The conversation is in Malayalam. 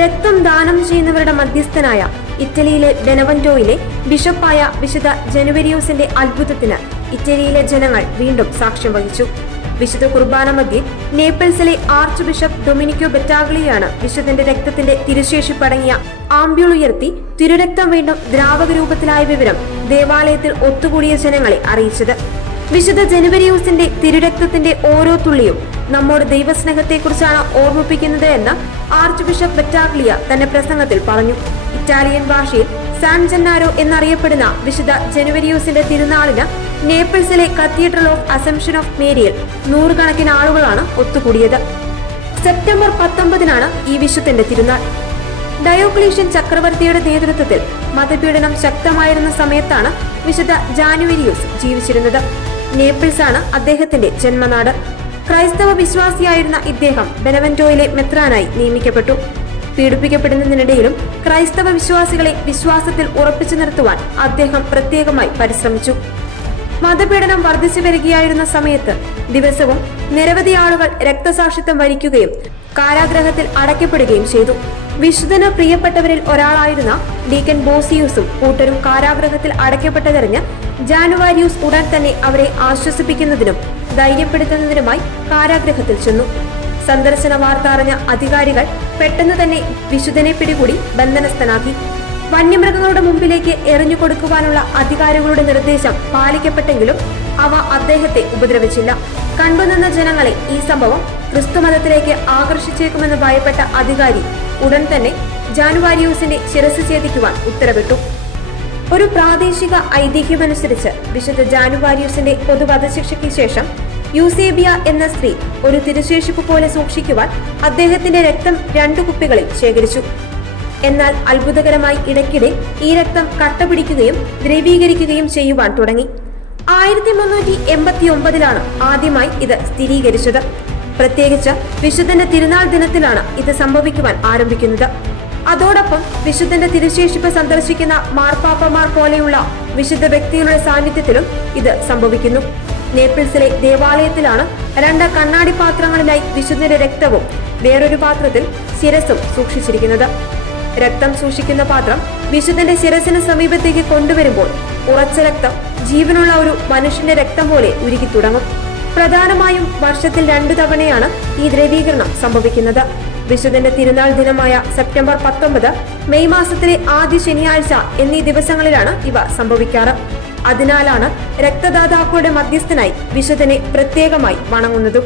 രക്തം ദാനം ചെയ്യുന്നവരുടെ മധ്യസ്ഥനായ ഇറ്റലിയിലെ ബെനവന്റോയിലെ ബിഷപ്പായ വിശുദ്ധ ജനുവരിയോസിന്റെ അത്ഭുതത്തിന് ഇറ്റലിയിലെ ജനങ്ങൾ വീണ്ടും സാക്ഷ്യം വഹിച്ചു. വിശുദ്ധ കുർബാന മധ്യേ നേപ്പിൾസിലെ ആർച്ച് ബിഷപ്പ് ഡൊമിനിക്കോ ബെറ്റാഗ്ലിയാണ് വിശുദ്ധന്റെ രക്തത്തിന്റെ തിരുശേഷിപ്പടങ്ങിയ ആംബ്യൂൾ ഉയർത്തി തിരുരക്തം വീണ്ടും ദ്രാവക രൂപത്തിലായ വിവരം ദേവാലയത്തിൽ ഒത്തുകൂടിയ ജനങ്ങളെ അറിയിച്ചത്. വിശുദ്ധ ജനുവരിയോസിന്റെ തിരുരക്തത്തിന്റെ ഓരോ തുള്ളിയും നമ്മോട് ദൈവസ്നേഹത്തെക്കുറിച്ചാണ് ഓർമ്മിപ്പിക്കുന്നത് എന്ന് ആർച്ച് ബിഷപ്പ് ബെറ്റാഗ്ലിയ തന്റെ പ്രസംഗത്തിൽ പറഞ്ഞു. ഇറ്റാലിയൻ ഭാഷയിൽ സാൻ ജെന്നാരോ എന്നറിയപ്പെടുന്ന വിശുദ്ധ ജനുവരിയോസിന്റെ തിരുനാളിന് നേപ്പിൾസിലെ കത്തീഡ്രൽ ഓഫ് അസംഷൻ ഓഫ് മേരിയിൽ നൂറുകണക്കിന് ആളുകളാണ് ഒത്തുകൂടിയത്. സെപ്റ്റംബർ 19 ഈ വിശുദ്ധന്റെ തിരുനാൾ. ഡയോക്ലീഷ്യൻ ചക്രവർത്തിയുടെ നേതൃത്വത്തിൽ മതപീഡനം ശക്തമായിരുന്ന സമയത്താണ് വിശുദ്ധ ജാനുവരിയോസ് ജീവിച്ചിരുന്നത്. നേപ്പിൾസാണ് അദ്ദേഹത്തിന്റെ ജന്മനാട്. ക്രൈസ്തവ വിശ്വാസിയായിരുന്ന ഇദ്ദേഹം ബെനവന്റോയിലെ മെത്രാനായി നിയമിക്കപ്പെട്ടു. പീഡിപ്പിക്കപ്പെടുന്നതിനിടയിലും ക്രൈസ്തവ വിശ്വാസികളെ വിശ്വാസത്തിൽ ഉറപ്പിച്ചു നിർത്തുവാൻ അദ്ദേഹം പ്രത്യേകമായി പരിശ്രമിച്ചു. മതപീഡനം വർദ്ധിച്ചു വരികയായിരുന്ന സമയത്ത് ദിവസവും നിരവധി ആളുകൾ രക്തസാക്ഷിത്വം വരിക്കുകയും കാരാഗ്രഹത്തിൽ അടയ്ക്കപ്പെടുകയും ചെയ്തു. വിശുദ്ധന് പ്രിയപ്പെട്ടവരിൽ ഒരാളായിരുന്ന ഡീക്കൻ ബോസിയൂസും കൂട്ടരും കാരാഗ്രഹത്തിൽ അടയ്ക്കപ്പെട്ടതറിഞ്ഞ് ജാനുവാരിയൂസ് ഉടൻ തന്നെ അവരെ ആശ്വസിപ്പിക്കുന്നതിനും ധൈര്യപ്പെടുത്തുന്നതിനുമായി കാരാഗ്രഹത്തിൽ ചെന്നു. സന്ദർശന വാർത്ത അറിഞ്ഞ അധികാരികൾ പെട്ടെന്ന് തന്നെ വിശുദ്ധനെ പിടികൂടി ബന്ധനസ്ഥനാക്കി. വന്യമൃഗങ്ങളുടെ മുമ്പിലേക്ക് എറിഞ്ഞു കൊടുക്കുവാനുള്ള അധികാരികളുടെ നിർദ്ദേശം പാലിക്കപ്പെട്ടെങ്കിലും അവ അദ്ദേഹത്തെ ഉപദ്രവിച്ചില്ല. കണ്ടുനിന്ന ജനങ്ങളെ ഈ സംഭവം ക്രിസ്തുമതത്തിലേക്ക് ആകർഷിച്ചേക്കുമെന്ന് ഭയപ്പെട്ട അധികാരി ഉടൻ തന്നെ ജാനുവാരിയൂസിന്റെ ശിരസ് ഛേദിക്കുവാൻ ഉത്തരവിട്ടു. ഒരു പ്രാദേശിക ഐതിഹ്യമനുസരിച്ച് വിശുദ്ധ ജാനുവാരിയൂസിന്റെ പൊതുവധശിക്ഷയ്ക്ക് ശേഷം യൂസേബിയ എന്ന സ്ത്രീ ഒരു തിരുശേഷിപ്പ് പോലെ സൂക്ഷിക്കുവാൻ അദ്ദേഹത്തിന്റെ രക്തം 2 കുപ്പികളിൽ ശേഖരിച്ചു. എന്നാൽ അത്ഭുതകരമായി ഇടയ്ക്കിടെ ഈ രക്തം കട്ടപിടിക്കുകയും ദ്രവീകരിക്കുകയും ചെയ്യുവാൻ തുടങ്ങി. 1389 ആദ്യമായി ഇത് സ്ഥിരീകരിച്ചത്. പ്രത്യേകിച്ച് വിശുദ്ധന്റെ തിരുനാൾ ദിനത്തിലാണ് ഇത് സംഭവിക്കുവാൻ ആരംഭിക്കുന്നത്. അതോടൊപ്പം വിശുദ്ധന്റെ തിരുശേഷിപ്പ് സന്ദർശിക്കുന്ന മാർപ്പാപ്പമാർ പോലെയുള്ള വിശുദ്ധ വ്യക്തികളുടെ സാന്നിധ്യത്തിലും ഇത് സംഭവിക്കുന്നു. നേപ്പിൾസിലെ ദേവാലയത്തിലാണ് 2 കണ്ണാടി പാത്രങ്ങളിലായി വിശുദ്ധന്റെ രക്തവും വേറൊരു പാത്രത്തിൽ ശിരസും സൂക്ഷിച്ചിരിക്കുന്നത്. രക്തം സൂക്ഷിക്കുന്ന പാത്രം വിശുദ്ധന്റെ ശിരസിന് സമീപത്തേക്ക് കൊണ്ടുവരുമ്പോൾ ഉറച്ച രക്തം ജീവനുള്ള ഒരു മനുഷ്യന്റെ രക്തം പോലെ ഉരുകി തുടങ്ങും. പ്രധാനമായും വർഷത്തിൽ 2 തവണയാണ് ഈ ദ്രവീകരണം സംഭവിക്കുന്നത്. വിശുദ്ധന്റെ തിരുനാൾ ദിനമായ സെപ്റ്റംബർ 19, മെയ് മാസത്തിലെ ആദ്യ ശനിയാഴ്ച എന്നീ ദിവസങ്ങളിലാണ് ഇവ സംഭവിക്കാറ്. അതിനാലാണ് രക്തദാതാക്കളുടെ മധ്യസ്ഥനായി വിശുദ്ധനെ പ്രത്യേകമായി വണങ്ങുന്നതും.